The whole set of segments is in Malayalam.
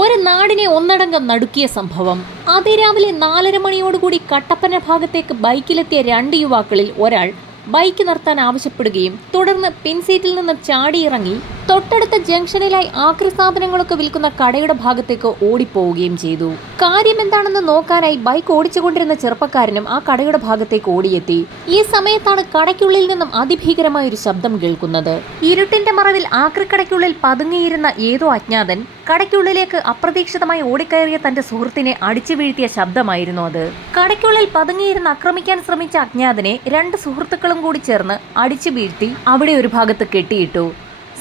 ഒരു നാടിനെ ഒന്നടങ്കം നടുക്കിയ സംഭവം. അതിരാവിലെ 4:30 മണിയോടുകൂടി കട്ടപ്പന ഭാഗത്തേക്ക് ബൈക്കിലെത്തിയ 2 യുവാക്കളിൽ ഒരാൾ ബൈക്ക് നിർത്താൻ ആവശ്യപ്പെടുകയും തുടർന്ന് പിൻസീറ്റിൽ നിന്ന് ചാടിയിറങ്ങി തൊട്ടടുത്ത ജംഗ്ഷനിലായി ആക്രി സാധനങ്ങളൊക്കെ വിൽക്കുന്ന കടയുടെ ഭാഗത്തേക്ക് ഓടിപ്പോവുകയും ചെയ്തു. കാര്യം എന്താണെന്ന് നോക്കാനായി ബൈക്ക് ഓടിച്ചുകൊണ്ടിരുന്ന ചെറുപ്പക്കാരനും ആ കടയുടെ ഭാഗത്തേക്ക് ഓടിയെത്തി. ഈ സമയത്താണ് കടയ്ക്കുള്ളിൽ നിന്നും അതിഭീകരമായ ഒരു ശബ്ദം കേൾക്കുന്നത്. ഇരുട്ടിന്റെ മറവിൽ ആക്രിക്കടയ്ക്കുള്ളിൽ പതുങ്ങിയിരുന്ന ഏതോ അജ്ഞാതൻ കടയ്ക്കുള്ളിലേക്ക് അപ്രതീക്ഷിതമായി ഓടിക്കയറിയ തന്റെ സുഹൃത്തിനെ അടിച്ചു വീഴ്ത്തിയ ശബ്ദമായിരുന്നു അത്. കടയ്ക്കുള്ളിൽ പതുങ്ങിയിരുന്ന് ആക്രമിക്കാൻ ശ്രമിച്ച അജ്ഞാതനെ 2 സുഹൃത്തുക്കളും കൂടി ചേർന്ന് അടിച്ചു വീഴ്ത്തി അവിടെ ഒരു ഭാഗത്ത് കെട്ടിയിട്ടു.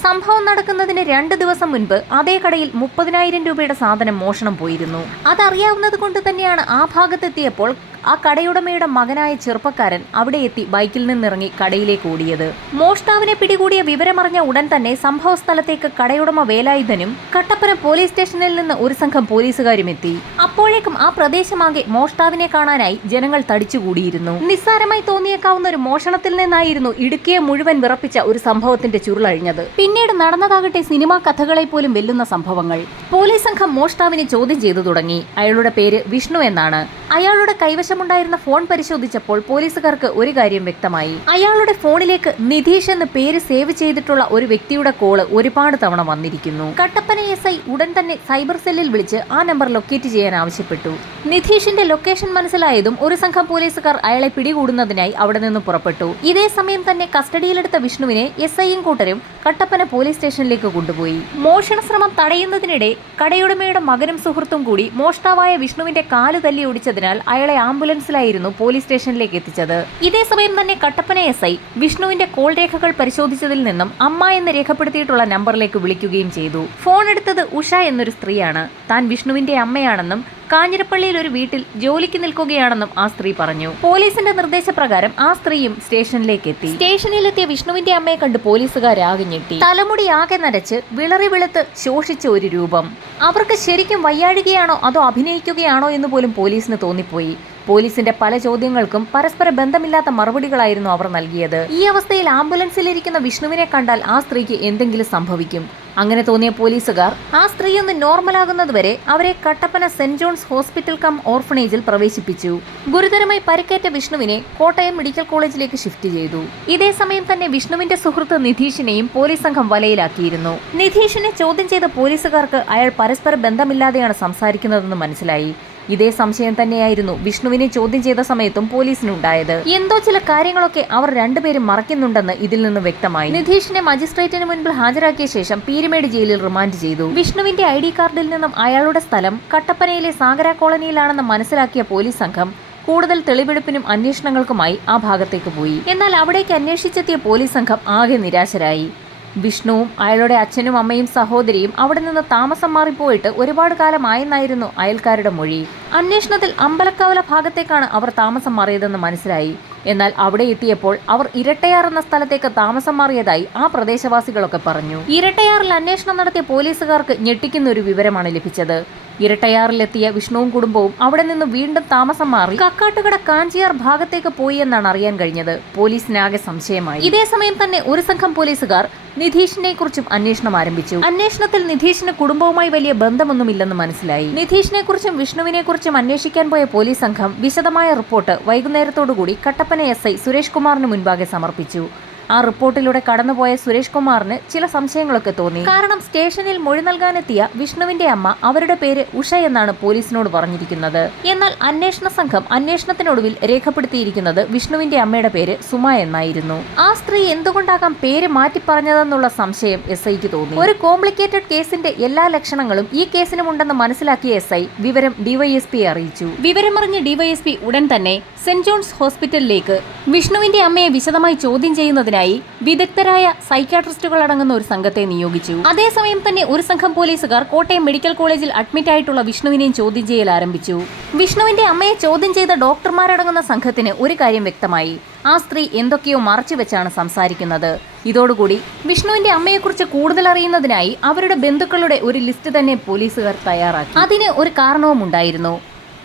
സംഭവം നടക്കുന്നതിന് 2 ദിവസം മുൻപ് അതേ കടയിൽ 30,000 രൂപയുടെ സാധനം മോഷണം പോയിരുന്നു. അതറിയാവുന്നത് കൊണ്ട് തന്നെയാണ് ആ ഭാഗത്തെത്തിയപ്പോൾ ആ കടയുടമയുടെ മകനായ ചെറുപ്പക്കാരൻ അവിടെ എത്തി ബൈക്കിൽ നിന്നിറങ്ങി കടയിലേക്ക് ഓടിയത്. മോഷ്ടാവിനെ പിടികൂടിയ വിവരമറിഞ്ഞ ഉടൻ തന്നെ സംഭവ സ്ഥലത്തേക്ക് കടയുടമ വേലായുധനും കട്ടപ്പന പോലീസ് സ്റ്റേഷനിൽ നിന്ന് ഒരു സംഘം പോലീസുകാരും എത്തി. അപ്പോഴേക്കും ആ പ്രദേശമാകെ മോഷ്ടാവിനെ കാണാനായി ജനങ്ങൾ തടിച്ചുകൂടിയിരുന്നു. നിസ്സാരമായി തോന്നിയേക്കാവുന്ന ഒരു മോഷണത്തിൽ നിന്നായിരുന്നു ഇടുക്കിയെ മുഴുവൻ വിറപ്പിച്ച ഒരു സംഭവത്തിന്റെ ചുരുളഴിഞ്ഞത്. പിന്നീട് നടന്നതാകട്ടെ സിനിമാ കഥകളെ പോലും വെല്ലുന്ന സംഭവങ്ങൾ. പോലീസ് സംഘം മോഷ്ടാവിനെ ചോദ്യം ചെയ്തു തുടങ്ങി. അയാളുടെ പേര് വിഷ്ണു എന്നാണ്. അയാളുടെ കൈവശമുണ്ടായിരുന്ന ഫോൺ പരിശോധിച്ചപ്പോൾ പോലീസുകാർക്ക് ഒരു കാര്യം വ്യക്തമായി. അയാളുടെ ഫോണിലേക്ക് നിധീഷ് എന്ന് പേര് സേവ് ചെയ്തിട്ടുള്ള ഒരു വ്യക്തിയുടെ കോള് ഒരുപാട് തവണ വന്നിരിക്കുന്നു. കട്ടപ്പന SI ഉടൻ തന്നെ സൈബർ സെല്ലിൽ വിളിച്ച് ആ നമ്പർ ലൊക്കേറ്റ് ചെയ്യാൻ ആവശ്യപ്പെട്ടു. നിധീഷിന്റെ ലൊക്കേഷൻ മനസ്സിലായതും ഒരു സംഘം പോലീസുകാർ അയാളെ പിടികൂടുന്നതിനായി അവിടെ നിന്ന് പുറപ്പെട്ടു. ഇതേ സമയം തന്നെ കസ്റ്റഡിയിലെടുത്ത വിഷ്ണുവിനെ SIയും കൂട്ടരും കട്ടപ്പന പോലീസ് സ്റ്റേഷനിലേക്ക് കൊണ്ടുപോയി. മോഷണ ശ്രമം തടയുന്നതിനിടെ കടയുടമയുടെ മകനും സുഹൃത്തും കൂടി മോഷ്ടാവായ വിഷ്ണുവിന്റെ കാല് തല്ലി ഒടിച്ചതിനാൽ അയാളെ ആംബുലൻസിലായിരുന്നു പോലീസ് സ്റ്റേഷനിലേക്ക് എത്തിച്ചത്. ഇതേ സമയം തന്നെ കട്ടപ്പന SI വിഷ്ണുവിന്റെ കോൾ രേഖകൾ പരിശോധിച്ചതിൽ നിന്നും അമ്മ എന്ന് രേഖപ്പെടുത്തിയിട്ടുള്ള നമ്പറിലേക്ക് വിളിക്കുകയും ചെയ്തു. ഫോൺ എടുത്തത് ഉഷ എന്നൊരു സ്ത്രീയാണ്. താൻ വിഷ്ണുവിന്റെ അമ്മയാണെന്നും കാഞ്ഞിരപ്പള്ളിയിൽ ഒരു വീട്ടിൽ ജോലിക്ക് നിൽക്കുകയാണെന്നും ആ സ്ത്രീ പറഞ്ഞു. പോലീസിന്റെ നിർദ്ദേശപ്രകാരം ആ സ്ത്രീയും സ്റ്റേഷനിലേക്ക് എത്തി. സ്റ്റേഷനിലെത്തിയ വിഷ്ണുവിന്റെ അമ്മയെ കണ്ട് പോലീസുകാരാകെ ഞെട്ടി. തലമുടി ആകെ നരച്ച് വിളറി വെളുത്ത് ശോഷിച്ച ഒരു രൂപം. അവർക്ക് ശരിക്കും വയ്യാഴികയാണോ അതോ അഭിനയിക്കുകയാണോ എന്ന് പോലും പോലീസിന് തോന്നിപ്പോയി. പോലീസിന്റെ പല ചോദ്യങ്ങൾക്കും പരസ്പര ബന്ധമില്ലാത്ത മറുപടികളായിരുന്നു അവർ നൽകിയത്. ഈ അവസ്ഥയിൽ ആംബുലൻസിലിരിക്കുന്ന വിഷ്ണുവിനെ കണ്ടാൽ ആ സ്ത്രീക്ക് എന്തെങ്കിലും സംഭവിക്കും. അങ്ങനെ തോന്നിയ പോലീസുകാർ ആ സ്ത്രീ ഒന്ന് നോർമലാകുന്നതുവരെ അവരെ Kattappana saint John's hospital cum ഓർഫണേജിൽ പ്രവേശിപ്പിച്ചു. ഗുരുതരമായി പരിക്കേറ്റ വിഷ്ണുവിനെ കോട്ടയം മെഡിക്കൽ കോളേജിലേക്ക് ഷിഫ്റ്റ് ചെയ്തു. ഇതേ സമയം തന്നെ വിഷ്ണുവിന്റെ സുഹൃത്ത് നിധീഷിനെയും പോലീസ് സംഘം വലയിലാക്കിയിരുന്നു. നിധീഷിനെ ചോദ്യം ചെയ്ത പോലീസുകാർക്ക് അയാൾ പരസ്പര ബന്ധമില്ലാതെയാണ് സംസാരിക്കുന്നതെന്ന് മനസ്സിലായി. ഇതേ സംശയം തന്നെയായിരുന്നു വിഷ്ണുവിനെ ചോദ്യം ചെയ്ത സമയത്തും പോലീസിനുണ്ടായത്. എന്തോ ചില കാര്യങ്ങളൊക്കെ അവർ രണ്ടുപേരും മറയ്ക്കുന്നുണ്ടെന്ന് ഇതിൽ നിന്ന് വ്യക്തമായി. നിധീഷിനെ മജിസ്ട്രേറ്റിന് മുൻപിൽ ഹാജരാക്കിയ ശേഷം പീരുമേട് ജയിലിൽ റിമാൻഡ് ചെയ്തു. വിഷ്ണുവിന്റെ ID കാർഡിൽ നിന്നും അയാളുടെ സ്ഥലം കട്ടപ്പനയിലെ സാഗര കോളനിയിലാണെന്ന് മനസ്സിലാക്കിയ പോലീസ് സംഘം കൂടുതൽ തെളിവെടുപ്പിനും അന്വേഷണങ്ങൾക്കുമായി ആ ഭാഗത്തേക്ക് പോയി. എന്നാൽ അവിടേക്ക് അന്വേഷിച്ചെത്തിയ പോലീസ് സംഘം ആകെ നിരാശരായി. വിഷ്ണുവും അയാളുടെ അച്ഛനും അമ്മയും സഹോദരിയും അവിടെ നിന്ന് താമസം മാറിപ്പോയിട്ട് ഒരുപാട് കാലമായെന്നായിരുന്നു അയൽക്കാരുടെ മൊഴി. അന്വേഷണത്തിൽ അമ്പലക്കവല ഭാഗത്തേക്കാണ് അവർ താമസം മാറിയതെന്ന് മനസ്സിലായി. എന്നാൽ അവിടെ എത്തിയപ്പോൾ അവർ ഇരട്ടയാർ എന്ന സ്ഥലത്തേക്ക് താമസം മാറിയതായി ആ പ്രദേശവാസികളൊക്കെ പറഞ്ഞു. ഇരട്ടയാറിൽ അന്വേഷണം നടത്തിയ പോലീസുകാർക്ക് ഞെട്ടിക്കുന്ന ഒരു വിവരമാണ് ലഭിച്ചത്. ഇരട്ടയാറിലെത്തിയ വിഷ്ണുവും കുടുംബവും അവിടെ നിന്ന് വീണ്ടും താമസം മാറി കക്കാട്ടുകട കാഞ്ചിയാർ ഭാഗത്തേക്ക് പോയി എന്നാണ് അറിയാൻ കഴിഞ്ഞത്. പോലീസിനാകെ സംശയമായി. ഇതേ സമയം തന്നെ ഒരു സംഘം പോലീസുകാർ നിധീഷിനെ കുറിച്ചും അന്വേഷണം ആരംഭിച്ചു. അന്വേഷണത്തിൽ നിധീഷിന് കുടുംബവുമായി വലിയ ബന്ധമൊന്നുമില്ലെന്ന് മനസ്സിലായി. നിധീഷിനെ കുറിച്ചും വിഷ്ണുവിനെ കുറിച്ചും അന്വേഷിക്കാൻ പോയ പോലീസ് സംഘം വിശദമായ റിപ്പോർട്ട് വൈകുന്നേരത്തോടുകൂടി കട്ടപ്പന SI സുരേഷ് കുമാറിന് മുൻപാകെ സമർപ്പിച്ചു. ആ റിപ്പോർട്ടിലൂടെ കടന്നുപോയ സുരേഷ് കുമാറിന് ചില സംശയങ്ങളൊക്കെ തോന്നി. കാരണം സ്റ്റേഷനിൽ മൊഴി നൽകാനെത്തിയ വിഷ്ണുവിന്റെ അമ്മ അവരുടെ പേര് ഉഷ എന്നാണ് പോലീസിനോട് പറഞ്ഞിരിക്കുന്നത്. എന്നാൽ അന്വേഷണ സംഘം അന്വേഷണത്തിനൊടുവിൽ രേഖപ്പെടുത്തിയിരിക്കുന്നത് വിഷ്ണുവിന്റെ അമ്മയുടെ പേര് സുമ എന്നായിരുന്നു. ആ സ്ത്രീ എന്തുകൊണ്ടാകാം പേര് മാറ്റി പറഞ്ഞതെന്നുള്ള സംശയം SIക്ക് തോന്നി. ഒരു കോംപ്ലിക്കേറ്റഡ് കേസിന്റെ എല്ലാ ലക്ഷണങ്ങളും ഈ കേസിനുമുണ്ടെന്ന് മനസ്സിലാക്കിയ SI വിവരം DYSPയെ അറിയിച്ചു. വിവരമറിഞ്ഞ DYSP ഉടൻ തന്നെ സെന്റ് ജോൺസ് ഹോസ്പിറ്റലിലേക്ക് വിഷ്ണുവിന്റെ അമ്മയെ വിശദമായി ചോദ്യം ചെയ്യുന്നതിനായി വിദഗ്ധരായ സൈക്യാട്രിസ്റ്റുകൾ അടങ്ങുന്ന ഒരു സംഘത്തെ നിയോഗിച്ചു. അതേസമയം തന്നെ ഒരു സംഘം പോലീസുകാർ കോട്ടയം മെഡിക്കൽ കോളേജിൽ അഡ്മിറ്റ് ആയിട്ടുള്ള വിഷ്ണുവിനെയും ചോദ്യം ചെയ്യൽ ആരംഭിച്ചു. വിഷ്ണുവിന്റെ അമ്മയെ ചോദ്യം ചെയ്ത ഡോക്ടർമാരടങ്ങുന്ന സംഘത്തിന് ഒരു കാര്യം വ്യക്തമായി. ആ സ്ത്രീ എന്തൊക്കെയോ മറച്ചു വെച്ചാണ് സംസാരിക്കുന്നത്. ഇതോടുകൂടി വിഷ്ണുവിന്റെ അമ്മയെക്കുറിച്ച് കൂടുതൽ അറിയുന്നതിനായി അവരുടെ ബന്ധുക്കളുടെ ഒരു ലിസ്റ്റ് തന്നെ പോലീസുകാർ തയ്യാറാക്കി. അതിന് ഒരു കാരണവും ഉണ്ടായിരുന്നു.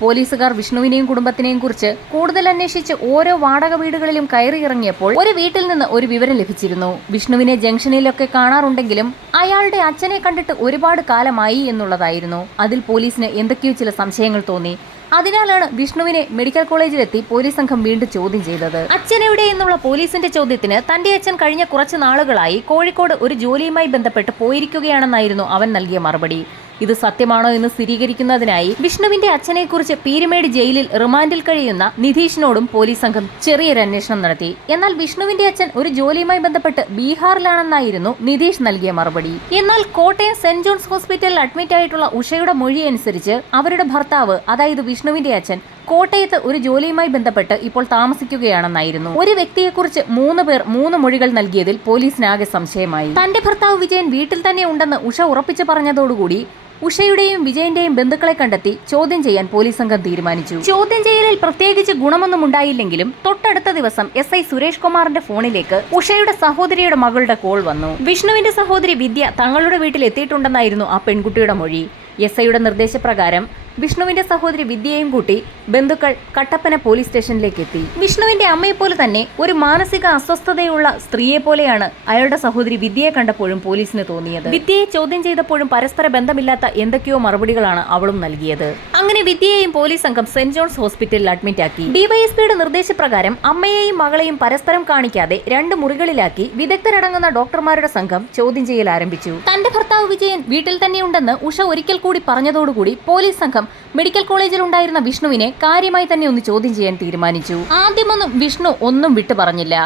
പോലീസുകാർ വിഷ്ണുവിനെയും കുടുംബത്തിനെയും കുറിച്ച് കൂടുതൽ അന്വേഷിച്ച് ഓരോ വാടക വീടുകളിലും കയറിയിറങ്ങിയപ്പോൾ ഒരു വീട്ടിൽ നിന്ന് ഒരു വിവരം ലഭിച്ചിരുന്നു. വിഷ്ണുവിനെ ജംഗ്ഷനിലൊക്കെ കാണാറുണ്ടെങ്കിലും അയാളുടെ അച്ഛനെ കണ്ടിട്ട് ഒരുപാട് കാലമായി എന്നുള്ളതായിരുന്നു. അതിൽ പോലീസിന് എന്തൊക്കെയോ ചില സംശയങ്ങൾ തോന്നി. അതിനാലാണ് വിഷ്ണുവിനെ മെഡിക്കൽ കോളേജിലെത്തി പോലീസ് സംഘം വീണ്ടും ചോദ്യം ചെയ്തത്. അച്ഛൻ എവിടെ എന്നുള്ള പോലീസിന്റെ ചോദ്യത്തിന് തന്റെ അച്ഛൻ കഴിഞ്ഞ കുറച്ച് നാളുകളായി കോഴിക്കോട് ഒരു ജോലിയുമായി ബന്ധപ്പെട്ട് പോയിരിക്കുകയാണെന്നായിരുന്നു അവൻ നൽകിയ മറുപടി. ഇത് സത്യമാണോ എന്ന് സ്ഥിരീകരിക്കുന്നതിനായി വിഷ്ണുവിന്റെ അച്ഛനെക്കുറിച്ച് പീരുമേട് ജയിലിൽ റിമാൻഡിൽ കഴിയുന്ന നിധീഷിനോടും പോലീസ് സംഘം ചെറിയൊരു അന്വേഷണം നടത്തി. എന്നാൽ വിഷ്ണുവിന്റെ അച്ഛൻ ഒരു ജോലിയുമായി ബന്ധപ്പെട്ട് ബീഹാറിലാണെന്നായിരുന്നു നിധീഷ് നൽകിയ മറുപടി. എന്നാൽ കോട്ടയം സെന്റ് ജോൺസ് ഹോസ്പിറ്റലിൽ അഡ്മിറ്റ് ആയിട്ടുള്ള ഉഷയുടെ മൊഴി അനുസരിച്ച് അവരുടെ ഭർത്താവ്, അതായത് വിഷ്ണുവിന്റെ അച്ഛൻ, കോട്ടയത്ത് ഒരു ജോലിയുമായി ബന്ധപ്പെട്ട് ഇപ്പോൾ താമസിക്കുകയാണെന്നായിരുന്നു. ഒരു വ്യക്തിയെക്കുറിച്ച് 3 പേർ 3 മൊഴികൾ നൽകിയതിൽ പോലീസിനാകെ സംശയമായി. തന്റെ ഭർത്താവ് വിജയൻ വീട്ടിൽ തന്നെ ഉണ്ടെന്ന് ഉഷ ഉറപ്പിച്ചു പറഞ്ഞതോടുകൂടി ഉഷയുടെയും വിജയന്റെയും ബന്ധുക്കളെ കണ്ടെത്തി ചോദ്യം ചെയ്യാൻ പോലീസ് സംഘം തീരുമാനിച്ചു. ചോദ്യം ചെയ്യലിൽ പ്രത്യേകിച്ച് ഗുണമൊന്നും ഉണ്ടായില്ലെങ്കിലും തൊട്ടടുത്ത ദിവസം SI സുരേഷ് കുമാറിന്റെ ഫോണിലേക്ക് ഉഷയുടെ സഹോദരിയുടെ മകളുടെ കോൾ വന്നു. വിഷ്ണുവിന്റെ സഹോദരി വിദ്യ തങ്ങളുടെ വീട്ടിൽ എത്തിയിട്ടുണ്ടെന്നായിരുന്നു ആ പെൺകുട്ടിയുടെ മൊഴി. SIയുടെ നിർദ്ദേശപ്രകാരം വിഷ്ണുവിന്റെ സഹോദരി വിദ്യയും കൂട്ടി ബന്ധുക്കൾ കട്ടപ്പന പോലീസ് സ്റ്റേഷനിലേക്ക് എത്തി. വിഷ്ണുവിന്റെ അമ്മയെപ്പോലെ തന്നെ ഒരു മാനസിക അസ്വസ്ഥതയുള്ള സ്ത്രീയെ പോലെയാണ് അയാളുടെ സഹോദരി വിദ്യയെ കണ്ടപ്പോഴും പോലീസിന് തോന്നിയത്. വിദ്യയെ ചോദ്യം ചെയ്തപ്പോഴും പരസ്പര ബന്ധമില്ലാത്ത എന്തൊക്കെയോ മറുപടികളാണ് അവളും നൽകിയത്. അങ്ങനെ വിദ്യയെയും പോലീസ് സംഘം സെന്റ് ജോൺസ് ഹോസ്പിറ്റലിൽ അഡ്മിറ്റ് ആക്കി. ഡിവൈഎസ്പിയുടെ നിർദ്ദേശപ്രകാരം അമ്മയെയും മകളെയും പരസ്പരം കാണിക്കാതെ 2 മുറികളിലാക്കി വിദഗ്ധരടങ്ങുന്ന ഡോക്ടർമാരുടെ സംഘം ചോദ്യം ചെയ്യൽ ആരംഭിച്ചു. തന്റെ ഭർത്താവ് വിജയൻ വീട്ടിൽ തന്നെയുണ്ടെന്ന് ഉഷ ഒരിക്കൽ കൂടി പറഞ്ഞതോടുകൂടി പോലീസ് സംഘം മെഡിക്കൽ കോളേജിൽ ഉണ്ടായിരുന്ന വിഷ്ണുവിനെ കാര്യമായി തന്നെ ഒന്ന് ചോദ്യം ചെയ്യാൻ തീരുമാനിച്ചു. ആദ്യമൊന്നും വിഷ്ണു ഒന്നും വിട്ടു പറഞ്ഞില്ല.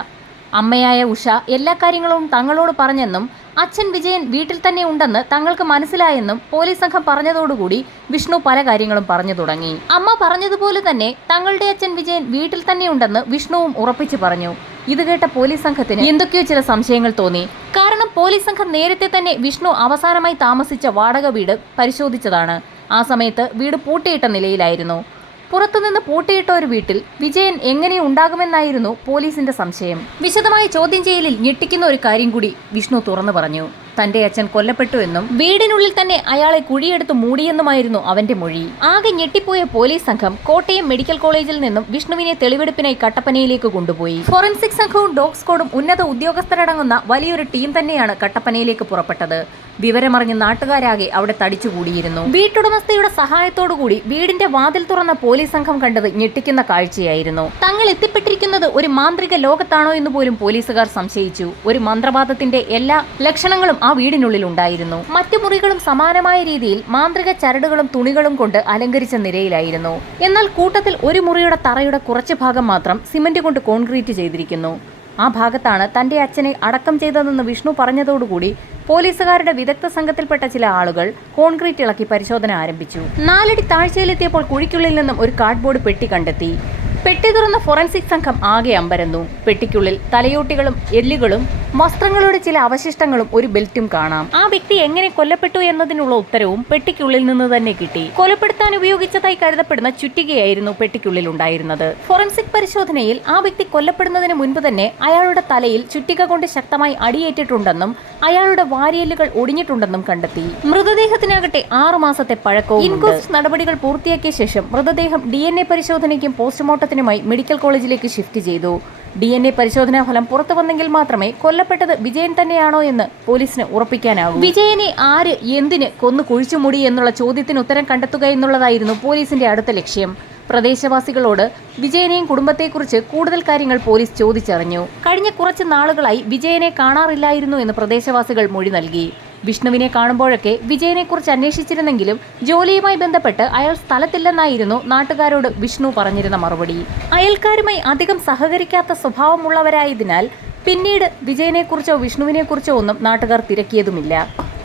അമ്മയായ ഉഷ എല്ലാ കാര്യങ്ങളും തങ്ങളോട് പറഞ്ഞെന്നും അച്ഛൻ വിജയൻ വീട്ടിൽ തന്നെ ഉണ്ടെന്ന് തങ്ങൾക്ക് മനസ്സിലായെന്നും പോലീസ് സംഘം പറഞ്ഞതോടുകൂടി വിഷ്ണു പല കാര്യങ്ങളും പറഞ്ഞു തുടങ്ങി. അമ്മ പറഞ്ഞതുപോലെ തന്നെ തങ്ങളുടെ അച്ഛൻ വിജയൻ വീട്ടിൽ തന്നെ ഉണ്ടെന്ന് വിഷ്ണുവും ഉറപ്പിച്ചു പറഞ്ഞു. ഇത് കേട്ട പോലീസ് സംഘത്തിന് എന്തൊക്കെയോ ചില സംശയങ്ങൾ തോന്നി. കാരണം പോലീസ് സംഘം നേരത്തെ തന്നെ വിഷ്ണു അവസാനമായി താമസിച്ച വാടക വീട് പരിശോധിച്ചതാണ്. ആ സമയത്ത് വീട് പൂട്ടിയിട്ട നിലയിലായിരുന്നു. പുറത്തുനിന്ന് പൂട്ടിയിട്ട ഒരു വീട്ടിൽ വിജയൻ എങ്ങനെ ഉണ്ടാകുമെന്നായിരുന്നു പോലീസിന്റെ സംശയം. വിശദമായ ചോദ്യം ചെയ്യലിൽ ഞെട്ടിക്കുന്ന ഒരു കാര്യം കൂടി വിഷ്ണു തുറന്നു പറഞ്ഞു. തന്റെ അച്ഛൻ കൊല്ലപ്പെട്ടുവെന്നും വീടിനുള്ളിൽ തന്നെ അയാളെ കുഴിയെടുത്ത് മൂടിയെന്നുമായിരുന്നു അവന്റെ മൊഴി. ആകെ ഞെട്ടിപ്പോയ പോലീസ് സംഘം കോട്ടയം മെഡിക്കൽ കോളേജിൽ നിന്നും വിഷ്ണുവിനെ തെളിവെടുപ്പിനായി കട്ടപ്പനയിലേക്ക് കൊണ്ടുപോയി. ഫോറൻസിക് സംഘവും ഡോഗ് സ്ക്വാഡും ഉന്നത ഉദ്യോഗസ്ഥരടങ്ങുന്ന വലിയൊരു ടീം തന്നെയാണ് കട്ടപ്പനയിലേക്ക് പുറപ്പെട്ടത്. വിവരമറിഞ്ഞ് നാട്ടുകാരാകെ അവിടെ തടിച്ചുകൂടിയിരുന്നു. വീട്ടുടമസ്ഥയുടെ സഹായത്തോടുകൂടി വീടിന്റെ വാതിൽ തുറന്ന പോലീസ് സംഘം കണ്ടത് ഞെട്ടിക്കുന്ന കാഴ്ചയായിരുന്നു. തങ്ങൾ എത്തിപ്പെട്ടിരിക്കുന്നത് ഒരു മാന്ത്രിക ലോകത്താണോ എന്ന് പോലും പോലീസുകാർ സംശയിച്ചു. ഒരു മന്ത്രവാദത്തിന്റെ എല്ലാ ലക്ഷണങ്ങളും ആ വീടിനുള്ളിൽ ഉണ്ടായിരുന്നു. മറ്റു മുറികളും സമാനമായ രീതിയിൽ മാന്ത്രിക ചരടുകളും തുണികളും കൊണ്ട് അലങ്കരിച്ച നിരയിലായിരുന്നു. എന്നാൽ കൂട്ടത്തിൽ ഒരു മുറിയുടെ തറയുടെ കുറച്ച് ഭാഗം മാത്രം സിമന്റ് കൊണ്ട് കോൺക്രീറ്റ് ചെയ്തിരിക്കുന്നു. ആ ഭാഗത്താണ് തന്റെ അച്ഛനെ അടക്കം ചെയ്തതെന്ന് വിഷ്ണു പറഞ്ഞതോടുകൂടി പോലീസുകാരുടെ വിദഗ്ധ സംഘത്തിൽപ്പെട്ട ചില ആളുകൾ കോൺക്രീറ്റ് ഇളക്കി പരിശോധന ആരംഭിച്ചു. 4 അടി താഴ്ചയിലെത്തിയപ്പോൾ കുഴിക്കുള്ളിൽ നിന്നും ഒരു കാർഡ്ബോർഡ് പെട്ടി കണ്ടെത്തി. പെട്ടി തുറന്ന ഫോറൻസിക് സംഘം ആകെ അമ്പരന്നു. പെട്ടിക്കുള്ളിൽ തലയോട്ടികളും എല്ലുകളും വസ്ത്രങ്ങളുടെ ചില അവശിഷ്ടങ്ങളും ഒരു ബെൽറ്റും കാണാം. ആ വ്യക്തി എങ്ങനെ കൊല്ലപ്പെട്ടു എന്നതിനുള്ള ഉത്തരവും പെട്ടിക്കുള്ളിൽ നിന്ന് തന്നെ കിട്ടി. കൊലപ്പെടുത്താൻ ഉപയോഗിച്ചതായി കരുതപ്പെടുന്ന ചുറ്റികയായിരുന്നു പെട്ടിക്കുള്ളിൽ ഉണ്ടായിരുന്നത്. ഫോറൻസിക് പരിശോധനയിൽ ആ വ്യക്തി കൊല്ലപ്പെടുന്നതിന് മുൻപ് തന്നെ അയാളുടെ തലയിൽ ചുറ്റിക കൊണ്ട് ശക്തമായി അടിയേറ്റിട്ടുണ്ടെന്നും അയാളുടെ വാരിയെല്ലുകൾ ഒടിഞ്ഞിട്ടുണ്ടെന്നും കണ്ടെത്തി. മൃതദേഹത്തിനാകട്ടെ 6 മാസത്തെ പഴക്കവും. ഇൻക്വസ്റ്റ് നടപടികൾ പൂർത്തിയാക്കിയ ശേഷം മൃതദേഹം DNA പരിശോധനയ്ക്കും പോസ്റ്റ്മോർട്ടത്തിനുമായി മെഡിക്കൽ കോളേജിലേക്ക് ഷിഫ്റ്റ് ചെയ്തു. DNA പരിശോധനാ ഫലം പുറത്തു വന്നെങ്കിൽ മാത്രമേ കൊല്ലപ്പെട്ടത് വിജയൻ തന്നെയാണോ എന്ന് പോലീസിന് ഉറപ്പിക്കാനാകൂ. വിജയനെ ആര് എന്തിന് കൊന്നു കുഴിച്ചുമൂടി എന്നുള്ള ചോദ്യത്തിന് ഉത്തരം കണ്ടെത്തുക എന്നുള്ളതായിരുന്നു പോലീസിന്റെ അടുത്ത ലക്ഷ്യം. പ്രദേശവാസികളോട് വിജയനെയും കുടുംബത്തെക്കുറിച്ച് കൂടുതൽ കാര്യങ്ങൾ പോലീസ് ചോദിച്ചറിഞ്ഞു. കഴിഞ്ഞ കുറച്ച് നാളുകളായി വിജയനെ കാണാറില്ലായിരുന്നു എന്ന് പ്രദേശവാസികൾ മൊഴി നൽകി. വിഷ്ണുവിനെ കാണുമ്പോഴൊക്കെ വിജയനെക്കുറിച്ച് അന്വേഷിച്ചിരുന്നെങ്കിലും ജോലിയുമായി ബന്ധപ്പെട്ട് അയാൾ സ്ഥലത്തില്ലെന്നായിരുന്നു നാട്ടുകാരോട് വിഷ്ണു പറഞ്ഞിരുന്ന മറുപടി. അയൽക്കാരുമായി അധികം സഹകരിക്കാത്ത സ്വഭാവമുള്ളവരായതിനാൽ പിന്നീട് വിജയനെക്കുറിച്ചോ വിഷ്ണുവിനെക്കുറിച്ചോ ഒന്നും നാട്ടുകാർ തിരക്കിയതുമില്ല.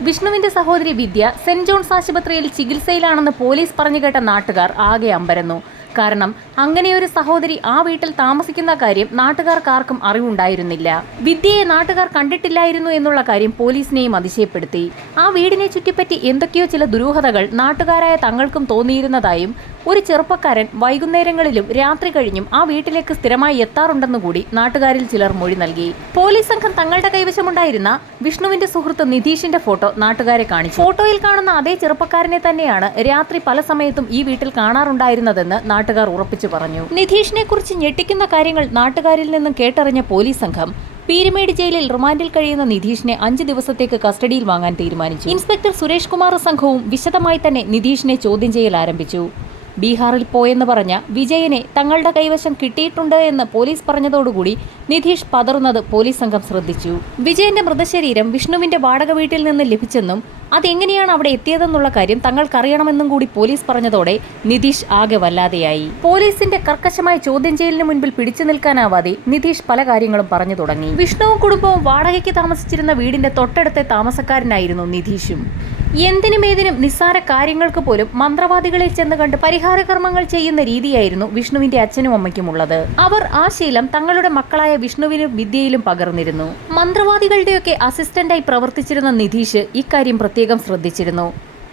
വിഷ്ണുവിന്റെ സഹോദരി വിദ്യ സെന്റ് ജോൺസ് ആശുപത്രിയിൽ ചികിത്സയിലാണെന്ന് പോലീസ് പറഞ്ഞു കേട്ട നാട്ടുകാർ ആകെ അമ്പരന്നു. കാരണം അങ്ങനെയൊരു സഹോദരി ആ വീട്ടിൽ താമസിക്കുന്ന കാര്യം നാട്ടുകാർക്കാർക്കും അറിവുണ്ടായിരുന്നില്ല. വിദ്യയെ നാട്ടുകാർ കണ്ടിട്ടില്ലായിരുന്നു എന്നുള്ള കാര്യം പോലീസിനെയും അതിശയപ്പെടുത്തി. ആ വീടിനെ ചുറ്റിപ്പറ്റി എന്തൊക്കെയോ ചില ദുരൂഹതകൾ നാട്ടുകാരായ തങ്ങൾക്കും തോന്നിയിരുന്നതായും ഒരു ചെറുപ്പക്കാരൻ വൈകുന്നേരങ്ങളിലും രാത്രി കഴിഞ്ഞും ആ വീട്ടിലേക്ക് സ്ഥിരമായി എത്താറുണ്ടെന്നുകൂടി നാട്ടുകാരിൽ ചിലർ മൊഴി നൽകി. പോലീസ് സംഘം തങ്ങളുടെ കൈവശമുണ്ടായിരുന്ന വിഷ്ണുവിന്റെ സുഹൃത്ത് നിധീഷിന്റെ ഫോട്ടോ ഫോട്ടോ നാട്ടുകാരെ കാണിച്ചു. ഫോട്ടോയിൽ കാണുന്ന അതേ ചെറുപ്പക്കാരനെ തന്നെയാണ് രാത്രി പല സമയത്തും ഈ വീട്ടിൽ കാണാറുണ്ടായിരുന്നതെന്ന് നാട്ടുകാർ ഉറപ്പിച്ചു പറഞ്ഞു. നിധീഷിനെ കുറിച്ച് ഞെട്ടിക്കുന്ന കാര്യങ്ങൾ നാട്ടുകാരിൽ നിന്നും കേട്ടറിഞ്ഞ പോലീസ് സംഘം പീരുമേട് ജയിലിൽ റിമാൻഡിൽ കഴിയുന്ന നിധീഷിനെ 5 ദിവസത്തേക്ക് കസ്റ്റഡിയിൽ വാങ്ങാൻ തീരുമാനിച്ചു. ഇൻസ്പെക്ടർ സുരേഷ് കുമാർ സംഘവും വിശദമായി തന്നെ നിധീഷിനെ ചോദ്യം ചെയ്യൽ ആരംഭിച്ചു. ബീഹാറിൽ പോയെന്ന് പറഞ്ഞ വിജയനെ തങ്ങളുടെ കൈവശം കിട്ടിയിട്ടുണ്ട് എന്ന് പോലീസ് പറഞ്ഞതോടുകൂടി നിധീഷ് പതറുന്നത് പോലീസ് സംഘം ശ്രദ്ധിച്ചു. വിജയന്റെ മൃതശരീരം വിഷ്ണുവിന്റെ വാടക വീട്ടിൽ നിന്ന് ലഭിച്ചെന്നും അതെങ്ങനെയാണ് അവിടെ എത്തിയതെന്നുള്ള കാര്യം തങ്ങൾക്കറിയണമെന്നും കൂടി പോലീസ് പറഞ്ഞതോടെ നിധീഷ് ആകെ വല്ലാതെയായി. പോലീസിന്റെ കർക്കശമായ ചോദ്യം ചെയ്യലിന് മുൻപിൽ പിടിച്ചു നിൽക്കാനാവാതെ നിധീഷ് പല കാര്യങ്ങളും പറഞ്ഞു തുടങ്ങി. വിഷ്ണുവും കുടുംബവും വാടകയ്ക്ക് താമസിച്ചിരുന്ന വീടിന്റെ തൊട്ടടുത്ത താമസക്കാരനായിരുന്നു നിധീഷും. എന്തിനുമേതിനും നിസ്സാര കാര്യങ്ങൾക്ക് പോലും മന്ത്രവാദികളെ ചെന്ന് കണ്ട് പരിഹാരകർമ്മങ്ങൾ ചെയ്യുന്ന രീതിയായിരുന്നു വിഷ്ണുവിന്റെ അച്ഛനും അമ്മയ്ക്കുമുള്ളത്. അവർ ആ ശീലം തങ്ങളുടെ മക്കളായ വിഷ്ണുവിനും വിദ്യയിലും പകർന്നിരുന്നു. മന്ത്രവാദികളുടെയൊക്കെ അസിസ്റ്റന്റായി പ്രവർത്തിച്ചിരുന്ന നിധീഷ് ഇക്കാര്യം പ്രത്യേകം ശ്രദ്ധിച്ചിരുന്നു.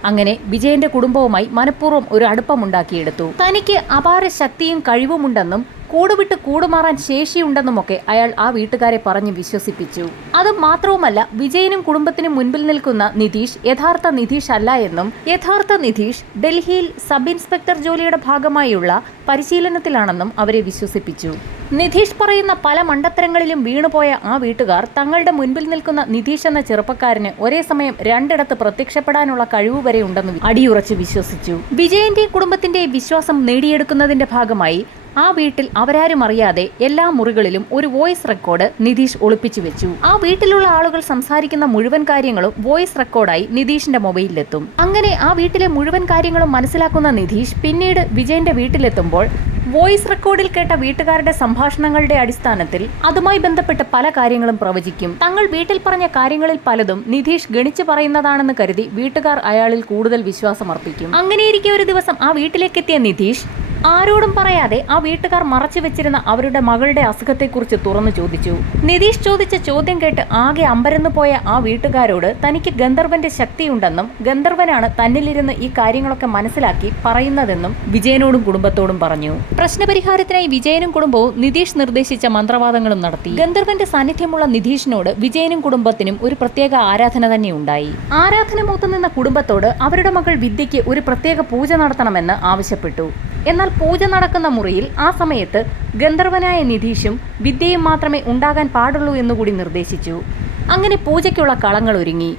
അങ്ങനെ വിജയന്റെ കുടുംബവുമായി മനഃപൂർവ്വം ഒരു അടുപ്പമുണ്ടാക്കിയെടുത്തു. തനിക്ക് അപാര ശക്തിയും കഴിവുമുണ്ടെന്നും കൂടുവിട്ട് കൂടുമാറാൻ ശേഷിയുണ്ടെന്നുമൊക്കെ അയാൾ ആ വീട്ടുകാരെ പറഞ്ഞ് വിശ്വസിപ്പിച്ചു. അത് മാത്രവുമല്ല, വിജയനും കുടുംബത്തിനും മുൻപിൽ നിൽക്കുന്ന നിധീഷ് യഥാർത്ഥ നിധീഷ് അല്ല എന്നും യഥാർത്ഥ നിധീഷ് ഡൽഹിയിൽ സബ് ഇൻസ്പെക്ടർ ജോലിയുടെ ഭാഗമായുള്ള പരിശീലനത്തിലാണെന്നും അവരെ വിശ്വസിപ്പിച്ചു. നിധീഷ് പറയുന്ന പല മണ്ടത്തരങ്ങളിലും വീണുപോയ ആ വീട്ടുകാർ തങ്ങളുടെ മുൻപിൽ നിൽക്കുന്ന നിധീഷ് എന്ന ചെറുപ്പക്കാരന് ഒരേ സമയം രണ്ടിടത്ത് പ്രത്യക്ഷപ്പെടാനുള്ള കഴിവ് വരെ ഉണ്ടെന്ന് അടിയുറച്ച് വിശ്വസിച്ചു. വിജയന്റെ കുടുംബത്തിന്റെ വിശ്വാസം നേടിയെടുക്കുന്നതിന്റെ ഭാഗമായി ആ വീട്ടിൽ അവരാരും അറിയാതെ എല്ലാ മുറികളിലും ഒരു വോയിസ് റെക്കോർഡ് നിധീഷ് ഒളിപ്പിച്ചു വെച്ചു. ആ വീട്ടിലുള്ള ആളുകൾ സംസാരിക്കുന്ന മുഴുവൻ കാര്യങ്ങളും വോയിസ് റെക്കോർഡായി നിധീഷിന്റെ മൊബൈലിലെത്തും. അങ്ങനെ ആ വീട്ടിലെ മുഴുവൻ കാര്യങ്ങളും മനസ്സിലാക്കുന്ന നിധീഷ് പിന്നീട് വിജയന്റെ വീട്ടിലെത്തുമ്പോൾ വോയിസ് റെക്കോർഡിൽ കേട്ട വീട്ടുകാരുടെ സംഭാഷണങ്ങളുടെ അടിസ്ഥാനത്തിൽ അതുമായി ബന്ധപ്പെട്ട് പല കാര്യങ്ങളും പ്രവചിക്കും. തങ്ങൾ വീട്ടിൽ പറഞ്ഞ കാര്യങ്ങളിൽ പലതും നിധീഷ് ഗണിച്ചു പറയുന്നതാണെന്ന് കരുതി വീട്ടുകാർ അയാളിൽ കൂടുതൽ വിശ്വാസമർപ്പിക്കും. അങ്ങനെയിരിക്കെ ഒരു ദിവസം ആ വീട്ടിലേക്കെത്തിയ നിധീഷ് ആരോടും പറയാതെ ആ വീട്ടുകാർ മറച്ചു വെച്ചിരുന്ന അവരുടെ മകളുടെ അസുഖത്തെക്കുറിച്ച് തുറന്നു ചോദിച്ചു. നിധീഷ് ചോദിച്ച ചോദ്യം കേട്ട് ആകെ അമ്പരന്നു പോയ ആ വീട്ടുകാരോട് തനിക്ക് ഗന്ധർവന്റെ ശക്തിയുണ്ടെന്നും ഗന്ധർവനാണ് തന്നിലിരുന്ന് ഈ കാര്യങ്ങളൊക്കെ മനസ്സിലാക്കി പറയുന്നതെന്നും വിജയനോടും കുടുംബത്തോടും പറഞ്ഞു. പ്രശ്നപരിഹാരത്തിനായി വിജയനും കുടുംബവും നിധീഷ് നിർദ്ദേശിച്ച മന്ത്രവാദങ്ങളും നടത്തി. ഗന്ധർവന്റെ സാന്നിധ്യമുള്ള നിധീഷിനോട് വിജയനും കുടുംബത്തിനും ഒരു പ്രത്യേക ആരാധന തന്നെ ഉണ്ടായി. ആരാധന മൂത്തുനിന്ന കുടുംബത്തോട് അവരുടെ മകൾ വിദ്യയ്ക്ക് ഒരു പ്രത്യേക പൂജ നടത്തണമെന്ന് ആവശ്യപ്പെട്ടു. എന്നാൽ പൂജ നടക്കുന്ന മുറിയിൽ ആ സമയത്ത് ഗന്ധർവനായ നിധീഷും വിദ്യയും മാത്രമേ ഉണ്ടാകാൻ പാടുള്ളൂ എന്നുകൂടി നിർദ്ദേശിച്ചു. അങ്ങനെ പൂജയ്ക്കുള്ള കളങ്ങൾ ഒരുങ്ങി.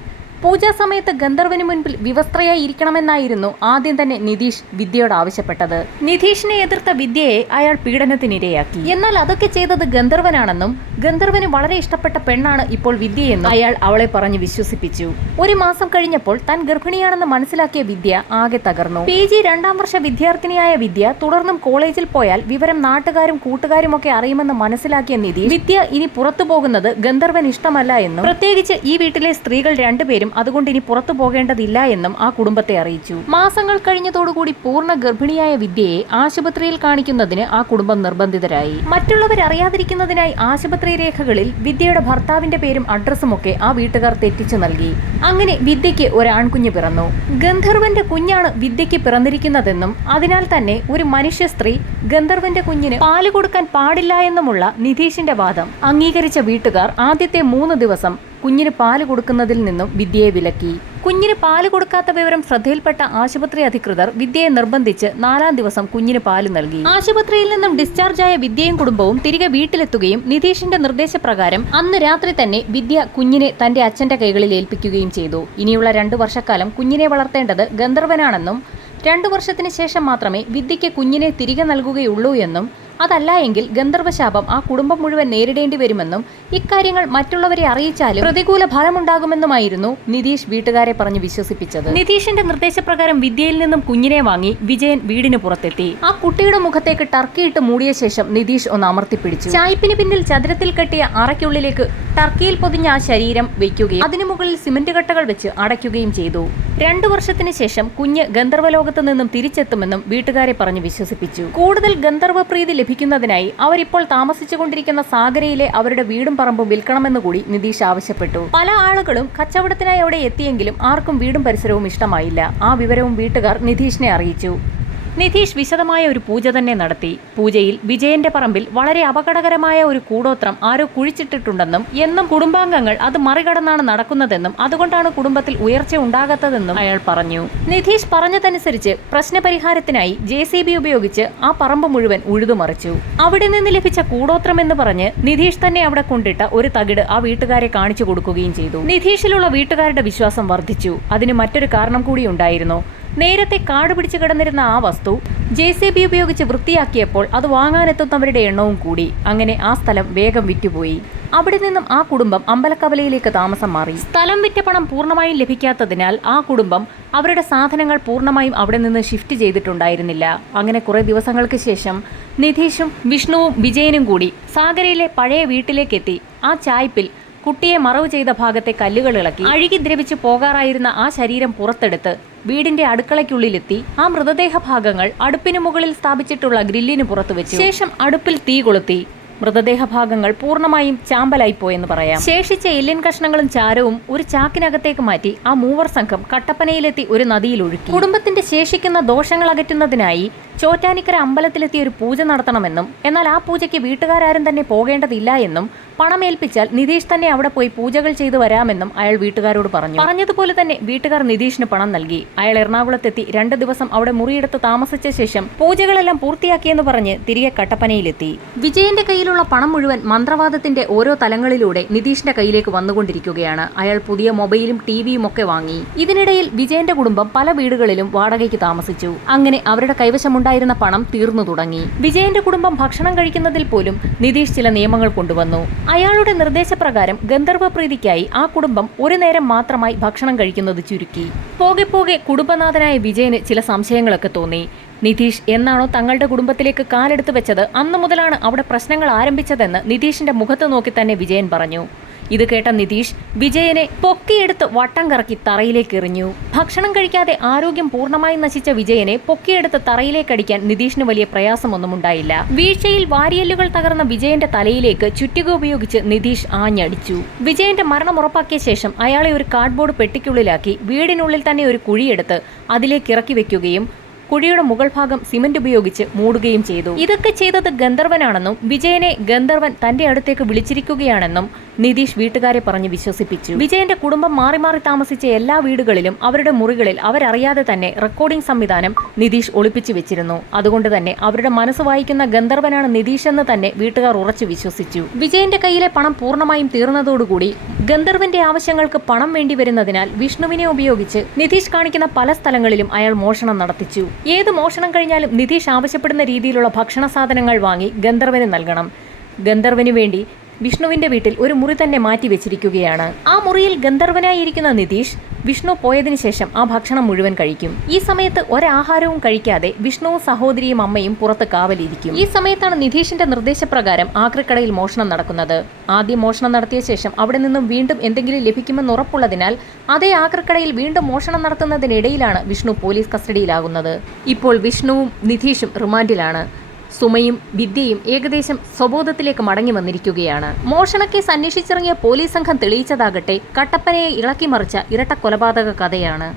പൂജാ സമയത്ത് ഗന്ധർവന് മുൻപിൽ വിവസ്ത്രയായി ഇരിക്കണമെന്നായിരുന്നു ആദ്യം തന്നെ നിധീഷ് വിദ്യയോട് ആവശ്യപ്പെട്ടത്. നിധീഷിനെ എതിർത്ത വിദ്യയെ അയാൾ പീഡനത്തിനിരയാക്കി. എന്നാൽ അതൊക്കെ ചെയ്തത് ഗന്ധർവനാണെന്നും ഗന്ധർവന് വളരെ ഇഷ്ടപ്പെട്ട പെണ്ണാണ് ഇപ്പോൾ വിദ്യയെന്നും അയാൾ അവളെ പറഞ്ഞു വിശ്വസിപ്പിച്ചു. ഒരു മാസം കഴിഞ്ഞപ്പോൾ താൻ ഗർഭിണിയാണെന്ന് മനസ്സിലാക്കിയ വിദ്യ ആകെ തകർന്നു. PG 2ാം വർഷ വിദ്യാർത്ഥിനിയായ വിദ്യ തുടർന്നും കോളേജിൽ പോയാൽ വിവരം നാട്ടുകാരും കൂട്ടുകാരുമൊക്കെ അറിയുമെന്ന് മനസ്സിലാക്കിയ നിധീഷ് വിദ്യ ഇനി പുറത്തു പോകുന്നത് ഗന്ധർവൻ ഇഷ്ടമല്ല എന്നും പ്രത്യേകിച്ച് ഈ വീട്ടിലെ സ്ത്രീകൾ രണ്ടുപേരും അതുകൊണ്ട് ഇനി പുറത്തു പോകേണ്ടതില്ല എന്നും ആ കുടുംബത്തെ അറിയിച്ചു. മാസങ്ങൾ കഴിഞ്ഞതോടുകൂടി പൂർണ്ണ ഗർഭിണിയായ വിദ്യയെ ആശുപത്രിയിൽ കാണിക്കുന്നതിന് ആ കുടുംബം നിർബന്ധിതരായി. മറ്റുള്ളവർ അറിയാതിരിക്കുന്നതിനായി ആശുപത്രി രേഖകളിൽ വിദ്യയുടെ ഭർത്താവിന്റെ പേരും അഡ്രസ്സുമൊക്കെ ആ വീട്ടുകാർ തെറ്റിച്ചു നൽകി. അങ്ങനെ വിദ്യയ്ക്ക് ഒരു ആൺകുഞ്ഞ് പിറന്നു. ഗന്ധർവന്റെ കുഞ്ഞാണ് വിദ്യയ്ക്ക് പിറന്നിരിക്കുന്നതെന്നും അതിനാൽ തന്നെ ഒരു മനുഷ്യ സ്ത്രീ ഗന്ധർവന്റെ കുഞ്ഞിന് പാല് കൊടുക്കാൻ പാടില്ല എന്നുമുള്ള നിധീഷിന്റെ വാദം അംഗീകരിച്ച വീട്ടുകാർ ആദ്യത്തെ 3 ദിവസം കുഞ്ഞിന് പാല് കൊടുക്കുന്നതിൽ നിന്നും വിദ്യയെ വിലക്കി. കുഞ്ഞിന് പാല് കൊടുക്കാത്ത വിവരം ശ്രദ്ധയിൽപ്പെട്ട ആശുപത്രി അധികൃതർ വിദ്യയെ നിർബന്ധിച്ച് 4ാം ദിവസം കുഞ്ഞിന് പാല് നൽകി. ആശുപത്രിയിൽ നിന്നും ഡിസ്ചാർജായ വിദ്യയും കുടുംബവും തിരികെ വീട്ടിലെത്തുകയും നിധീഷിന്റെ നിർദ്ദേശപ്രകാരം അന്ന് രാത്രി തന്നെ വിദ്യ കുഞ്ഞിനെ തന്റെ അച്ഛന്റെ കൈകളിൽ ഏൽപ്പിക്കുകയും ചെയ്തു. ഇനിയുള്ള 2 വർഷക്കാലം കുഞ്ഞിനെ വളർത്തേണ്ടത് ഗന്ധർവനാണെന്നും 2 വർഷത്തിന് ശേഷം മാത്രമേ വിദ്യയ്ക്ക് കുഞ്ഞിനെ തിരികെ നൽകുകയുള്ളൂ എന്നും അതല്ല എങ്കിൽ ഗന്ധർവശാപം ആ കുടുംബം മുഴുവൻ നേരിടേണ്ടി വരുമെന്നും ഇക്കാര്യങ്ങൾ മറ്റുള്ളവരെ അറിയിച്ചാലും പ്രതികൂല ഫലമുണ്ടാകുമെന്നുമായിരുന്നു നിധീഷ് വീട്ടുകാരെ പറഞ്ഞ് വിശ്വസിപ്പിച്ചത്. നിധീഷിന്റെ നിർദ്ദേശപ്രകാരം വിദ്യയിൽ നിന്നും കുഞ്ഞിനെ വാങ്ങി വിജയൻ വീടിന് പുറത്തെത്തി. ആ കുട്ടിയുടെ മുഖത്തേക്ക് ടർക്കിയിട്ട് മൂടിയ ശേഷം നിധീഷ് ഒന്ന് അമർത്തിപ്പിടിച്ചു. ചായ്പിന് പിന്നിൽ ചതുരത്തിൽ കെട്ടിയ അറയ്ക്കുള്ളിലേക്ക് ടർക്കിയിൽ പൊതിഞ്ഞ ആ ശരീരം വയ്ക്കുകയും അതിനു മുകളിൽ സിമന്റ് കട്ടകൾ വെച്ച് അടയ്ക്കുകയും ചെയ്തു. 2 വർഷത്തിന് ശേഷം കുഞ്ഞ് ഗന്ധർവലോകത്ത് നിന്നും തിരിച്ചെത്തുമെന്നും വീട്ടുകാരെ പറഞ്ഞ് വിശ്വസിപ്പിച്ചു. കൂടുതൽ ഗന്ധർവ പ്രീതി ലഭിക്കുന്നതിനായി അവരിപ്പോൾ താമസിച്ചുകൊണ്ടിരിക്കുന്ന സാഗരയിലെ അവരുടെ വീടും പറമ്പും വിൽക്കണമെന്നുകൂടി നിധീഷ് ആവശ്യപ്പെട്ടു. പല ആളുകളും കച്ചവടത്തിനായി അവിടെ എത്തിയെങ്കിലും ആർക്കും വീടും പരിസരവും ഇഷ്ടമായില്ല. ആ വിവരവും വീട്ടുകാർ നിധീഷിനെ അറിയിച്ചു. നിധീഷ് വിശദമായ ഒരു പൂജ തന്നെ നടത്തി. പൂജയിൽ വിജയന്റെ പറമ്പിൽ വളരെ അപകടകരമായ ഒരു കൂടോത്രം ആരോ കുഴിച്ചിട്ടിട്ടുണ്ടെന്നും എന്നും കുടുംബാംഗങ്ങൾ അത് മറികടന്നാണ് നടക്കുന്നതെന്നും അതുകൊണ്ടാണ് കുടുംബത്തിൽ ഉയർച്ച ഉണ്ടാകാത്തതെന്നും അയാൾ പറഞ്ഞു. നിധീഷ് പറഞ്ഞതനുസരിച്ച് പ്രശ്നപരിഹാരത്തിനായി JCB ഉപയോഗിച്ച് ആ പറമ്പ് മുഴുവൻ ഉഴുതുമറിച്ചു. അവിടെ നിന്ന് ലഭിച്ച കൂടോത്രം എന്ന് പറഞ്ഞ് നിധീഷ് തന്നെ അവിടെ കൊണ്ടിട്ട ഒരു തകിട് ആ വീട്ടുകാരെ കാണിച്ചു കൊടുക്കുകയും ചെയ്തു. നിധീഷിലുള്ള വീട്ടുകാരുടെ വിശ്വാസം വർദ്ധിച്ചു. അതിന് മറ്റൊരു കാരണം കൂടി ഉണ്ടായിരുന്നു. നേരത്തെ കാട് പിടിച്ചു കിടന്നിരുന്ന ആ വസ്തു JCB ഉപയോഗിച്ച് വൃത്തിയാക്കിയപ്പോൾ അത് വാങ്ങാനെത്തുന്നവരുടെ എണ്ണവും കൂടി. അങ്ങനെ ആ സ്ഥലം വേഗം വിറ്റുപോയി. അവിടെ നിന്നും ആ കുടുംബം അമ്പലക്കവലയിലേക്ക് താമസം മാറി. സ്ഥലം വിറ്റ പണം പൂർണ്ണമായും ലഭിക്കാത്തതിനാൽ ആ കുടുംബം അവരുടെ സാധനങ്ങൾ പൂർണ്ണമായും അവിടെ നിന്ന് ഷിഫ്റ്റ് ചെയ്തിട്ടുണ്ടായിരുന്നില്ല. അങ്ങനെ കുറെ ദിവസങ്ങൾക്ക് ശേഷം നിധീഷും വിഷ്ണുവും വിജയനും കൂടി സാഗരയിലെ പഴയ വീട്ടിലേക്കെത്തി. ആ ചായ്പിൽ കുട്ടിയെ മറവ് ചെയ്ത ഭാഗത്തെ കല്ലുകൾ ഇളക്കി അഴുകി ദ്രവിച്ചു പോകാറായിരുന്ന ആ ശരീരം പുറത്തെടുത്ത് വീടിന്റെ അടുക്കളയ്ക്കുള്ളിലെത്തി ആ മൃതദേഹ ഭാഗങ്ങൾ അടുപ്പിന് മുകളിൽ സ്ഥാപിച്ചിട്ടുള്ള ഗ്രില്ലിന് പുറത്തു വെച്ചു. ശേഷം അടുപ്പിൽ തീ കൊളുത്തി. മൃതദേഹ ഭാഗങ്ങൾ പൂർണ്ണമായും ചാമ്പലായിപ്പോയെന്ന് പറയാം. ശേഷിച്ച എല്ലിൻ കഷ്ണങ്ങളും ചാരവും ഒരു ചാക്കിനകത്തേക്ക് മാറ്റി ആ മൂവർ സംഘം കട്ടപ്പനയിലെത്തി ഒരു നദിയിൽ ഒഴുക്കി. കുടുംബത്തിന്റെ ശേഷിക്കുന്ന ദോഷങ്ങൾ അകറ്റുന്നതിനായി ചോറ്റാനിക്കര അമ്പലത്തിലെത്തി ഒരു പൂജ നടത്തണമെന്നും എന്നാൽ ആ പൂജയ്ക്ക് വീട്ടുകാരും തന്നെ പോകേണ്ടതില്ല എന്നും പണമേൽപ്പിച്ചാൽ നിധീഷ് തന്നെ അവിടെ പോയി പൂജകൾ ചെയ്തു വരാമെന്നും അയാൾ വീട്ടുകാരോട് പറഞ്ഞു. പറഞ്ഞതുപോലെ തന്നെ വീട്ടുകാർ നിധീഷിന് പണം നൽകി. അയാൾ എറണാകുളത്തെത്തി 2 ദിവസം അവിടെ മുറിയെടുത്ത് താമസിച്ച ശേഷം പൂജകളെല്ലാം പൂർത്തിയാക്കിയെന്ന് പറഞ്ഞ് തിരികെ കട്ടപ്പനയിലെത്തി. വിജയന്റെ കയ്യിലുള്ള പണം മുഴുവൻ മന്ത്രവാദത്തിന്റെ ഓരോ തലങ്ങളിലൂടെ നിധീഷിന്റെ കയ്യിലേക്ക് വന്നുകൊണ്ടിരിക്കുകയാണ്. അയാൾ പുതിയ മൊബൈലും ടിവിയും ഒക്കെ വാങ്ങി. ഇതിനിടയിൽ വിജയന്റെ കുടുംബം പല വീടുകളിലും വാടകയ്ക്ക് താമസിച്ചു. അങ്ങനെ അവരുടെ കൈവശമുണ്ടായിരുന്ന പണം തീർന്നു തുടങ്ങി. വിജയന്റെ കുടുംബം ഭക്ഷണം കഴിക്കുന്നതിൽ പോലും നിധീഷ് ചില നിയമങ്ങൾ കൊണ്ടുവന്നു. അയാളുടെ നിർദ്ദേശപ്രകാരം ഗന്ധർവ പ്രീതിക്കായി ആ കുടുംബം ഒരു നേരം മാത്രമായി ഭക്ഷണം കഴിക്കുന്നത് ചുരുക്കി. പോകെ പോകെ കുടുംബനാഥനായ വിജയന് ചില സംശയങ്ങളൊക്കെ തോന്നി. നിധീഷ് എന്നാണോ തങ്ങളുടെ കുടുംബത്തിലേക്ക് കാലെടുത്ത് വെച്ചത് അന്നു മുതലാണ് അവിടെ പ്രശ്നങ്ങൾ ആരംഭിച്ചതെന്ന് നിധീഷിന്റെ മുഖത്ത് നോക്കി തന്നെ വിജയൻ പറഞ്ഞു. ഇത് കേട്ട നിധീഷ് വിജയനെ പൊക്കിയെടുത്ത് വട്ടം കറക്കി തറയിലേക്ക് എറിഞ്ഞു. ഭക്ഷണം കഴിക്കാതെ ആരോഗ്യം പൂർണ്ണമായി നശിച്ച വിജയനെ പൊക്കിയെടുത്ത് തറയിലേക്കടിക്കാൻ നിധീഷിന് വലിയ പ്രയാസമൊന്നും ഉണ്ടായില്ല. വീഴ്ചയിൽ വാരിയല്ലുകൾ തകർന്ന വിജയന്റെ തലയിലേക്ക് ചുറ്റിക ഉപയോഗിച്ച് നിധീഷ് ആഞ്ഞടിച്ചു. വിജയന്റെ മരണം ഉറപ്പാക്കിയ ശേഷം അയാളെ ഒരു കാർഡ്ബോർഡ് പെട്ടിക്കുള്ളിലാക്കി വീടിനുള്ളിൽ തന്നെ ഒരു കുഴിയെടുത്ത് അതിലേക്ക് ഇറക്കി വെക്കുകയും കുഴിയുടെ മുകൾ ഭാഗം സിമന്റ് ഉപയോഗിച്ച് മൂടുകയും ചെയ്തു. ഇതൊക്കെ ചെയ്തത് ഗന്ധർവനാണെന്നും വിജയനെ ഗന്ധർവൻ തന്റെ അടുത്തേക്ക് വിളിച്ചിരിക്കുകയാണെന്നും നിധീഷ് വീട്ടുകാരെ പറഞ്ഞ് വിശ്വസിപ്പിച്ചു. വിജയന്റെ കുടുംബം മാറി മാറി താമസിച്ച എല്ലാ വീടുകളിലും അവരുടെ മുറികളിൽ അവരറിയാതെ തന്നെ റെക്കോർഡിംഗ് സംവിധാനം നിധീഷ് ഒളിപ്പിച്ചു വെച്ചിരുന്നു. അതുകൊണ്ട് തന്നെ അവരുടെ മനസ്സ് വായിക്കുന്ന ഗന്ധർവനാണ് നിധീഷ് എന്ന് തന്നെ വീട്ടുകാർ ഉറച്ചു വിശ്വസിച്ചു. വിജയന്റെ കയ്യിലെ പണം പൂർണ്ണമായും തീർന്നതോടുകൂടി ഗന്ധർവന്റെ ആവശ്യങ്ങൾക്ക് പണം വേണ്ടി വരുന്നതിനാൽ വിഷ്ണുവിനെ ഉപയോഗിച്ച് നിധീഷ് കാണിക്കുന്ന പല സ്ഥലങ്ങളിലും അയാൾ മോഷണം നടത്തിച്ചു. ഏത് മോഷണം കഴിഞ്ഞാലും നിധീഷ് ആവശ്യപ്പെടുന്ന രീതിയിലുള്ള ഭക്ഷണ സാധനങ്ങൾ വാങ്ങി ഗന്ധർവന് നൽകണം. ഗന്ധർവന് വേണ്ടി വിഷ്ണുവിന്റെ വീട്ടിൽ ഒരു മുറി തന്നെ മാറ്റി വെച്ചിരിക്കുകയാണ്. ആ മുറിയിൽ ഗന്ധർവനായിരിക്കുന്ന നിധീഷ് വിഷ്ണു പോയതിനു ശേഷം ആ ഭക്ഷണം മുഴുവൻ കഴിക്കും. ഈ സമയത്ത് ഒരാഹാരവും കഴിക്കാതെ വിഷ്ണുവും സഹോദരിയും അമ്മയും പുറത്ത് കാവലിരിക്കും. ഈ സമയത്താണ് നിധീഷിന്റെ നിർദ്ദേശപ്രകാരം ആക്രിക്കടയിൽ മോഷണം നടക്കുന്നത്. ആദ്യം മോഷണം നടത്തിയ ശേഷം അവിടെ നിന്നും വീണ്ടും എന്തെങ്കിലും ലഭിക്കുമെന്ന് ഉറപ്പുള്ളതിനാൽ അതേ ആക്രിക്കടയിൽ വീണ്ടും മോഷണം നടത്തുന്നതിനിടയിലാണ് വിഷ്ണു പോലീസ് കസ്റ്റഡിയിലാകുന്നത്. ഇപ്പോൾ വിഷ്ണുവും നിധീഷും റിമാൻഡിലാണ്. സുമയും വിദ്യയും ഏകദേശം സ്വബോധത്തിലേക്ക് മടങ്ങി വന്നിരിക്കുകയാണ്. മോഷണക്കേസ് അന്വേഷിച്ചിറങ്ങിയ പോലീസ് സംഘം തെളിയിച്ചതാകട്ടെ കട്ടപ്പനയെ ഇളക്കിമറിച്ച ഇരട്ട കൊലപാതക കഥയാണ്.